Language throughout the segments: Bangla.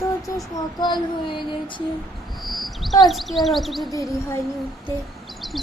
তো হচ্ছে সকাল হয়ে গেছে, আজকে আর অতটা দেরি হয়নি উঠতে।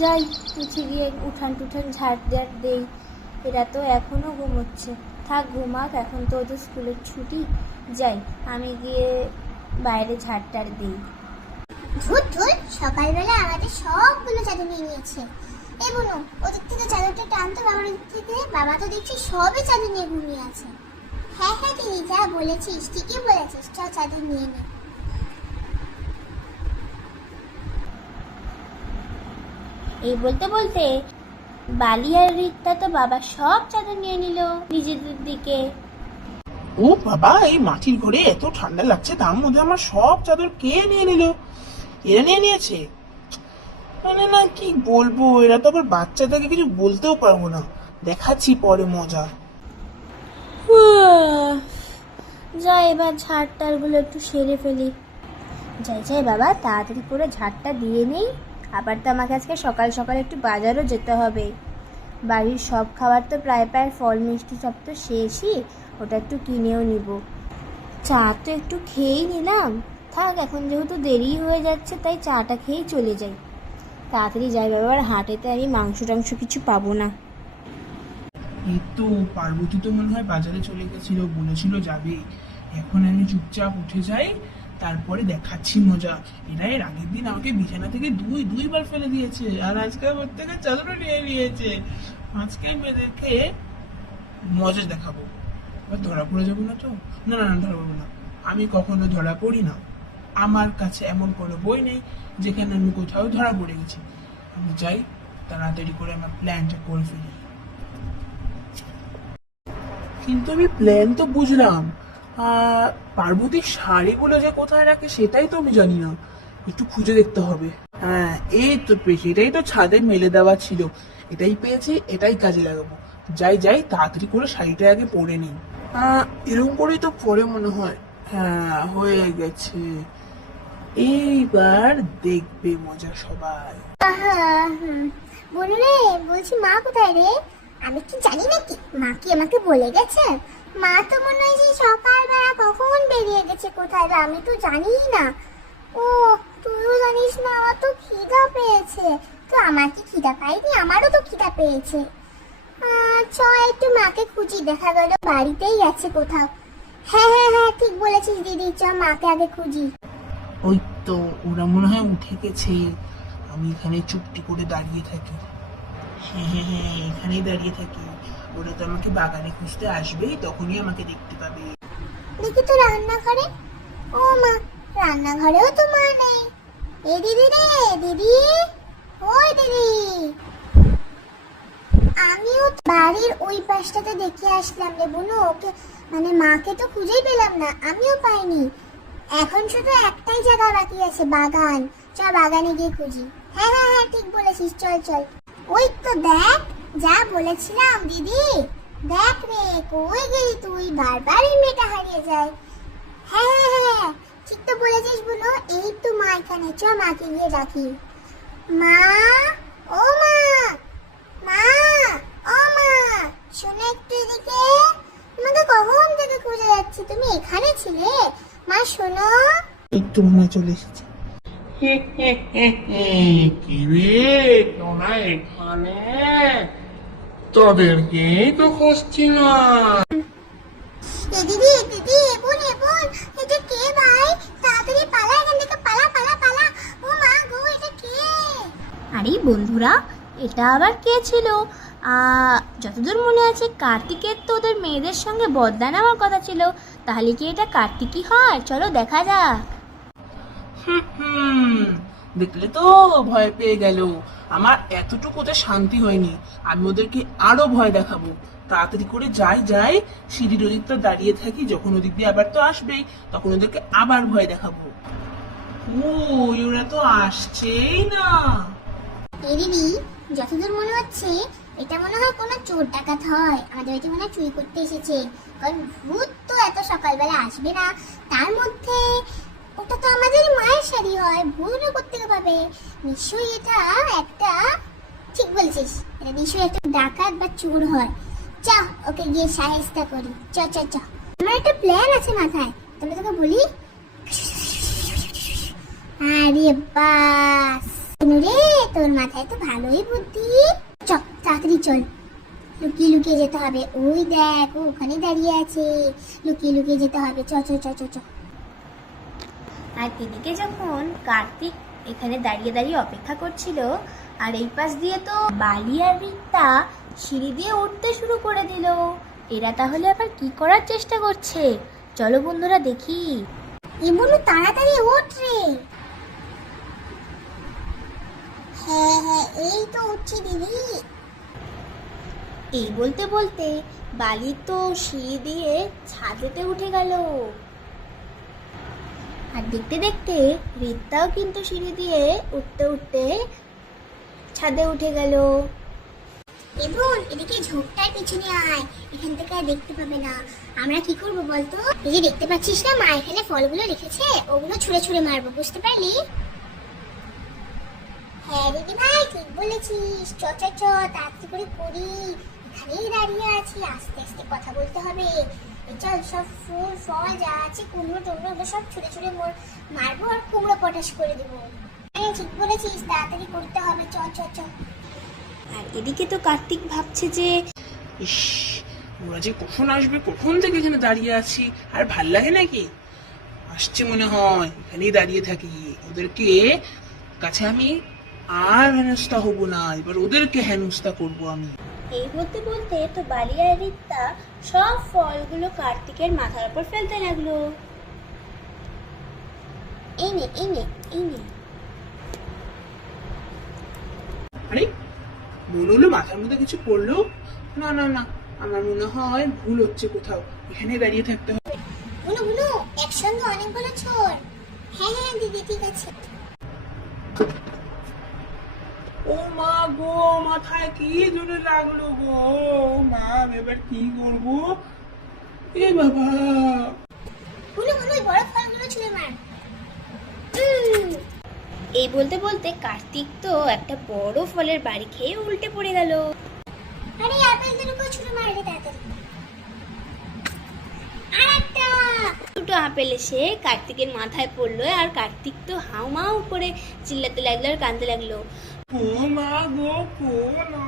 যাই উঠে গিয়ে উঠান টুঠান ঝাড় ঝাড় দেই। এরা তো এখনও ঘুমোচ্ছে, থাক ঘুমাক, এখন তো ওদের স্কুলের ছুটি। যাই আমি গিয়ে বাইরে ঝাড় টাড় দিই। ধুর ধুর, সকালবেলা আমাদের সবগুলো চাদর নিয়ে নিয়েছে। এই বোনো, ওদিক থেকে চাদরটা টানতো বাবার দিক থেকে, বাবা তো দেখছি সবই চাদর নিয়ে ঘুমিয়ে আছে। হ্যাঁ হ্যাঁ দিদি, যা বলেছিস ঠিকই বলেছিস, চল চাদর নিয়ে নে। এই বলতে বলতে বালি আর রিক্তা তো বাবা সব চাদর নিয়ে নিল নিজেদের দিকে। ও বাবা, এই মাটির ঘরে এত ঠান্ডা লাগছে, তার মধ্যে আমার সব চাদর কে নিয়ে নিল? এরা নিয়ে নিয়েছে? মানে না, কি বলবো, এরা তো আবার বাচ্চাদেরকে কিছু বলতেও পারবো না, দেখাচ্ছি পরে মজা। যাই এবার ঝাড় টাড়গুলো একটু সেরে ফেলি। যাই যাই বাবা, তাড়াতাড়ি করে ঝাড়টা দিয়ে নেই, আবার তো আমাকে আজকে সকাল সকাল একটু বাজারও যেতে হবে। বাড়ির সব খাবার তো প্রায় প্রায় ফল মিষ্টি সব তো শেষই, ওটা একটু কিনেও নিব। চা তো একটু খেয়েই নিলাম, থাক এখন যেহেতু দেরি হয়ে যাচ্ছে তাই চাটা খেয়েই চলে যাই। তাড়াতাড়ি যাই বাবা, আর হাটেতে আমি মাংস টাংস কিছু পাবো না। এই তো পার্বতী তো মনে হয় বাজারে চলে গেছিল, বলেছিল যাবে। এখন আমি চুপচাপ উঠে যাই, তারপরে দেখাচ্ছি মজা। এরা এর আগের দিন আমাকে বিছানা থেকে দুইবার ফেলে দিয়েছে, আর আজকে ওর থেকে চাদরও নিয়ে নিয়েছে। আজকে আমি এদেরকে মজা দেখাবো। এবার ধরা পড়ে যাবো না তো? না না না, ধরা পড়বো না, আমি কখনো ধরা পড়ি না। আমার কাছে এমন কোনো বই নেই যেখানে আমি কোথাও ধরা পড়ে গেছি। আমি যাই, তাড়াতাড়ি করে আমার প্ল্যানটা করে ফেলি। কিন্তু আমি প্ল্যান তো বুঝলাম, পার্বতীর শাড়িগুলো যে কোথায় রাখে সেটাই তো আমি জানি না, একটু খুঁজে দেখতে হবে। হ্যাঁ, এই তো পেয়েছি, এটাই তো ছাদে মেলে দেওয়া ছিল, এটাই পেয়েছি, এটাই কাজে লাগাবো। যাই যাই, তাড়াতাড়ি করে শাড়িটা আগে পরে নিই। এরকম করেই তো পরে মনে হয়। হ্যাঁ, হয়ে গেছে, এইবার দেখবে মজা সবাই। বোনু রে, বলছি মা কোথায় রে? আমি কি জানি নাকি, মা কি আমাকে বলে গেছে? মা তো মনে হয় যে সকালবেলা কখন বেরিয়ে গেছে কোথায়, আমি তো জানিই না। ও, তুইও জানিস না? আমার তো খিদা পেয়েছে। তো আমার কি খিদা পাইনি? আমারও তো খিদা পেয়েছে। চ একটু মাকে খুঁজি, দেখা গেল বাড়িতেই গেছে কোথাও। হ্যাঁ হ্যাঁ হ্যাঁ, ঠিক বলেছিস দিদি, চ মাকে আগে খুঁজি। ওই তো ওরা মনে হয় উঠে গেছে, আমি এখানে চুপটি করে দাঁড়িয়ে থাকি। হ্যাঁ হ্যাঁ হ্যাঁ, এখানেই দাঁড়িয়ে থাকি, ওরা তো আমাকে বাগানে খুঁজতে আসবেই, তখনই আমাকে দেখতে পাবে। দেখি তো রান্নাঘরে। ও মা, রান্নাঘরেও তো মা নেই। এ দিদি রে, দিদি, ওই দিদি। আমিও বাড়ির ওই পাশটাতে দেখে আসলাম রে বোনু, ওকে মানে মাকে তো খুঁজেই পেলাম না, আমিও পাইনি। এখন শুধু একটাই জায়গা বাকি আছে, বাগান। চল বাগানে গিয়ে খুঁজি। হ্যাঁ হ্যাঁ হ্যাঁ, ঠিক বলেছিস, চল চল। ওই তো দেখ, যা বলেছিলাম দিদি, দেখ রে, কই গেলি তুই? বারবার এই মেয়েটা হারিয়ে যায়। হ্যাঁ হ্যাঁ হ্যাঁ, ঠিক তো বলেছিস বোনু, এই তো মা এখানে, চ মাকে গিয়ে ডাকি। মা, ও মা, মা, ও মা, শোনো একটু এদিকে। তোমাকে কখন থেকে খুঁজে যাচ্ছি, তুমি এখানে ছিলে? মা শোনো। একটু মনে হয় চলে এসেছে। কি রে, তোরা এখানে? তোদেরকেই তো খুঁজছিলাম। এ দিদি, দিদি, এবন এবন, এটা কে ভাই? তাড়াতাড়ি পালা এখান থেকে, পালা পালা পালা। ও মা গো, এটা কে? আরে বন্ধুরা, এটা আবার কে ছিল? যতদূর মনে আছে কার্তিকের তো ওদের মেয়েদের সঙ্গে বদলা নেওয়ার কথা ছিল, তাহলে কি এটা কার্তিকই হয়? চলো দেখা যাক। দেখলে তো, ভয় পেয়ে গেল। আমার এতটুকুতে শান্তি হয়নি, আমি ওদেরকে আরো ভয় দেখাবো। তাড়াতাড়ি করে যাই যাই, সিঁড়ির ওদিকটা দাঁড়িয়ে থাকি, যখন ওদিক দিয়ে আবার তো আসবেই, তখন ওদেরকে আবার ভয় দেখাবো। ও, ওরা তো আসছেই না। এ দিদি, যতদূর মনে হচ্ছে এটা মনে হয় কোনো চোর ডাকাত হয়, আমাদের বাড়িতে মনে হয় চুরি করতে এসেছে। কারণ ভূত তো এত সকালবেলা আসবে না, তার মধ্যে ওটা তো আমাদের মায়ের শাড়ি হয়, ভুলও করতে পাবে। নিশ্চয়ই এটা একটা, ঠিক বলছিস, এটা নিশ্চয়ই একটা ডাকাত বা চোর হয়। চ ওকে গিয়ে সাহেস্তা করি, চ চ চ। আমার একটা প্ল্যান আছে মাথায়, তোকে বলি। আরে বাস রে, তোর মাথায় তো ভালোই বুদ্ধি। চল তাড়াতাড়ি চল, লুকিয়ে লুকিয়ে যেতে হবে। ওই দেখ, ও ওখানে দাঁড়িয়ে আছে, লুকিয়ে লুকিয়ে যেতে হবে। চ চ চ চ চ। আর এদিকে যখন কার্তিক এখানে দাঁড়িয়ে দাঁড়িয়ে অপেক্ষা করছিল, আর এই পাশ দিয়ে তো বালি আর রিক্তা সিঁড়ি দিয়ে উঠতে শুরু করে দিল। এরা তাহলে আবার কি করার চেষ্টা করছে? চলো বন্ধুরা দেখি। এ বলু, তাড়াতাড়ি ওঠ রে। হ্যাঁ হ্যাঁ, এই তো উঠছি দিদি। এই বলতে বলতে বালি তো সিঁড়ি দিয়ে ছাদেতে উঠে গেল। আর দেখতে দেখতে রিক্তাও কিন্তু সিঁড়ি দিয়ে উঠতে উঠতে ছাদে উঠে গেল। এবং এদিকে ঝোপটার পিছনে আয়, এখান থেকে আর দেখতে পাবে না। আমরা কি করবো বলতো? এই যে দেখতে পাচ্ছিস না, মা এখানে ফলগুলো রেখেছে, ওগুলো ছুঁড়ে ছুঁড়ে মারবো, বুঝতে পারলি? হ্যাঁ দিদি ভাই, ঠিক বলেছিস। চ চ চ, তাড়াতাড়ি করে করি। এখানেই দাঁড়িয়ে আছি, আস্তে আস্তে কথা বলতে হবে। চল, সব ফুল ফল যা আছে, কুমড়ো টুমড়ো, ওগুলো সব ছুঁড়ে ছুঁড়ে মারবো আর কুমড়ো পটাশ করে দেবো। হ্যাঁ ঠিক বলেছিস, তাড়াতাড়ি করতে হবে। চ চ চ। আর এদিকে তো কার্তিক ভাবছে যে ইস, ওরা যে কখন আসবে, কখন থেকে এখানে দাঁড়িয়ে আছি, আর ভাল লাগে নাকি? আসছে মনে হয়, এখানেই দাঁড়িয়ে থাকি। ওদেরকে কাছে আমি আর হেনস্থা হব না, এবার ওদেরকে হেনস্থা করব আমি। এই বলতে বলতে তো বালি আর রিক্তা সব ফলগুলো কার্তিকের মাথার উপর ফেলতে লাগলো। এই নে এই নে এই নে। আরে মনে হলো মাথার মধ্যে কিছু পড়লো। না না না, আমার মনে হয় ভুল হচ্ছে কোথাও, এখানে দাঁড়িয়ে থাকতে হবে। বুনু বুনু, একসঙ্গে অনেকগুলো ছোড়। হ্যাঁ হ্যাঁ দিদি, ঠিক আছে। ও মা গো, মাথায় কি জোরে লাগলো গো। মা, আমি এবার কি করবো? এ বাবা, বুনু বুনু, ওই বড় ফলগুলো ছুঁড়ে মার। এই বলতে বলতে কার্তিক তো একটা বড় ফলের বাড়ি খেয়ে উল্টে পড়ে গেল। আরে আপেলগুলো কো ছুঁড়ে মার রে তাড়াতাড়ি। আরেকটা। দুটো আপেল এসে কার্তিকের মাথায় পড়লো, আর কার্তিক তো হাউমাউ করে চিল্লাতে লাগলো আর কাঁদতে লাগলো। ও মা গো, না,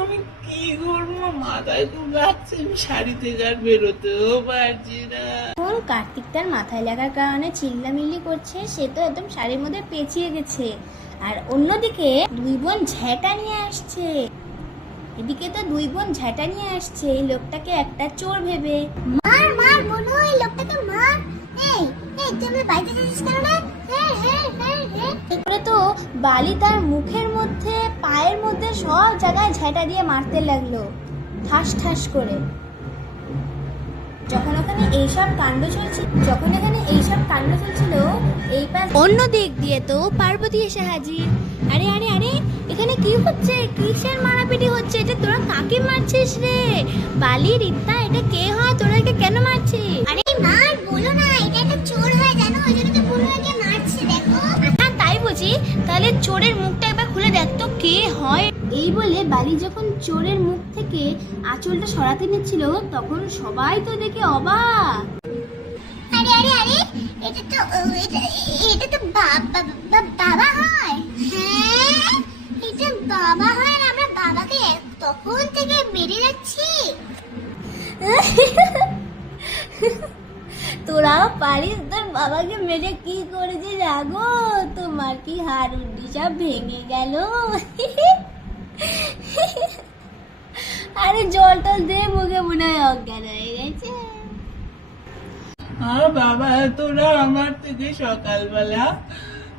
আমি কি করবো? মাথায় খুব লাগছে, আমি শাড়ি থেকে আর বেরোতেও পারছি না। এখন কার্তিক তার মাথায় লাগার কারণে চিল্লামিল্লি করছে, সে তো একদম শাড়ির মধ্যে পেঁচিয়ে গেছে। আর অন্যদিকে দুই বোন ঝ্যাঁটা নিয়ে আসছে। এদিকে তো দুই বোন ঝ্যাঁটা নিয়ে আসছে এই লোকটাকে একটা চোর ভেবে। মার মার বুনু, এই লোকটাকে মার। এই এই, তুই আমার বাড়িতে যাচ্ছিস কেন রে? হ্যাঁ হ্যাঁ হ্যাঁ হ্যাঁ। এরপরে তো বালি তার মুখের মধ্যে, পায়ের মধ্যে সব জায়গায় ঝ্যাঁটা দিয়ে মারতে লাগলো, ঠাস ঠাস করে। যখন এখানে এইসব কাণ্ড চলছিল, এই পাশ অন্য দিক দিয়ে তো পার্বতী এসে হাজির। আরে আরে আরে, এখানে কি হচ্ছে? কিসের মারাপিটি হচ্ছে? এটা তোরা কাকে মারছিস রে? বালি, রিক্তা, এটা কে হয়? তোরা একে কেন মারছিস? আরে মার বলো না, এটা একটা চোর হয় জানো, ওই জন্য তো বুনু একে মারছে, দেখো। তাই বুঝি? তাহলে চোরের মুখটা একবার খুলে দেখ তো কে হয়। এই বলে বালি যখন চোরের মুখ থেকে আঁচলটা সরাতে নিচ্ছিল, তখন সবাই তো দেখে অবাক। আরে আরে আরে, এটা তো বাবা হয়। হ্যাঁ, এটা বাবা হয়, আর আমরা বাবাকে তখন থেকে মেরে যাচ্ছি। তোরাও পারিস তোর বাবাকে মেরে কি করেছিস? আগো, তোমার কি হাড় উড্ডি সব ভেঙে গেল? আরে জল টল দে মুখে, মনে হয় অজ্ঞান হয়ে গেছে। বাবা, তোরা আমার থেকে সকালবেলা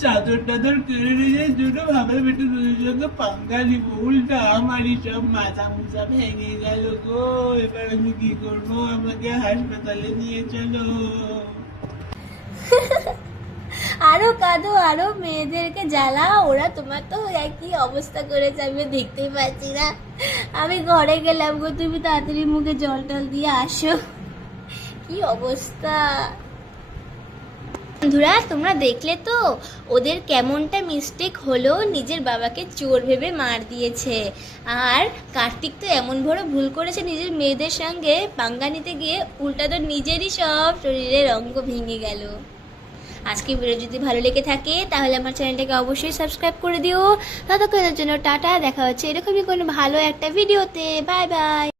চাদর টাদর কেড়ে নিয়ে দুটো ভাবের বেটে দুটোর সঙ্গে পাঙ্গা নিব, উল্টা আমারই সব মাথা মুছা ভেঙে গেল গো। এবার আমি কি করবো? আমাকে হাসপাতালে নিয়ে চলো। আরো কাঁদো, আরো মেয়েদেরকে জ্বালাও, ওরা তোমার তো একই অবস্থা করেছে, আমি দেখতেই পাচ্ছি না। আমি ঘরে গেলাম গো, তুমি তাড়াতাড়ি মুখে জল টল দিয়ে আসো। কি অবস্থা! বন্ধুরা, তোমরা দেখলে তো ওদের কেমনটা মিস্টেক হলো, নিজের বাবাকে চোর ভেবে মার দিয়েছে। আর কার্তিক তো এমন বড় ভুল করেছে, নিজের মেয়েদের সঙ্গে পাঙ্গা নিতে গিয়ে উল্টা তো নিজেরই সব শরীরের অঙ্গ ভেঙে গেল। আজকে ভিডিও যদি ভালো লেগে থাকে তাহলে আমার চ্যানেলটাকে অবশ্যই সাবস্ক্রাইব করে দিও। ততক্ষণের জন্য টাটা, দেখা হচ্ছে এরকমই কোনো ভালো একটা ভিডিওতে। Bye bye.